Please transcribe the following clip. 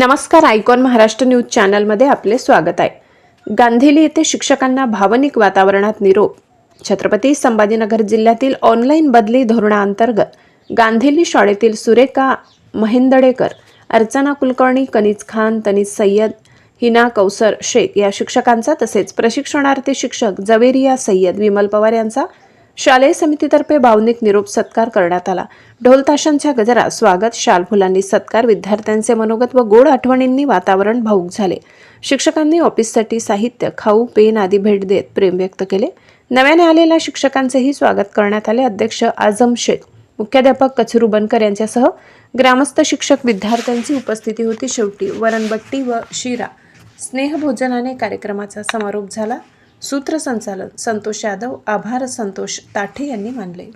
नमस्कार icon Maharashtra news चॅनलमध्ये आपले स्वागत आहे. गांधेली येथे शिक्षकांना भावनिक वातावरणात निरोप. छत्रपती संभाजीनगर जिल्ह्यातील ऑनलाईन बदली धोरणाअंतर्गत गांधेली शाळेतील सुरेखा महेंदडेकर अर्चना कुलकर्णी कनीज खान तनीज सय्यद हिना कौसर शेख या शिक्षकांचा तसेच प्रशिक्षणार्थी शिक्षक जवेरिया सय्यद विमल पवार यांचा शालेय समितीतर्फे भावनिक निरोप सत्कार करण्यात आला. ढोल ताशांच्या गजरात स्वागत शाल फुलांनी सत्कार विद्यार्थ्यांचे मनोगत व गोड आठवणींनी वातावरण भाऊक झाले. शिक्षकांनी ऑफिससाठी साहित्य खाऊ पेन आदी भेट देत प्रेम व्यक्त केले. नव्याने आलेल्या शिक्षकांचेही स्वागत करण्यात आले. अध्यक्ष आझम शेख मुख्याध्यापक कचरू बनकर यांच्यासह ग्रामस्थ शिक्षक विद्यार्थ्यांची उपस्थिती होती. शेवटी वरणबट्टी व शिरा स्नेहभोजनाने कार्यक्रमाचा समारोप झाला. सूत्रसंचालन संतोष यादव आभार संतोष ताठे यांनी मानले.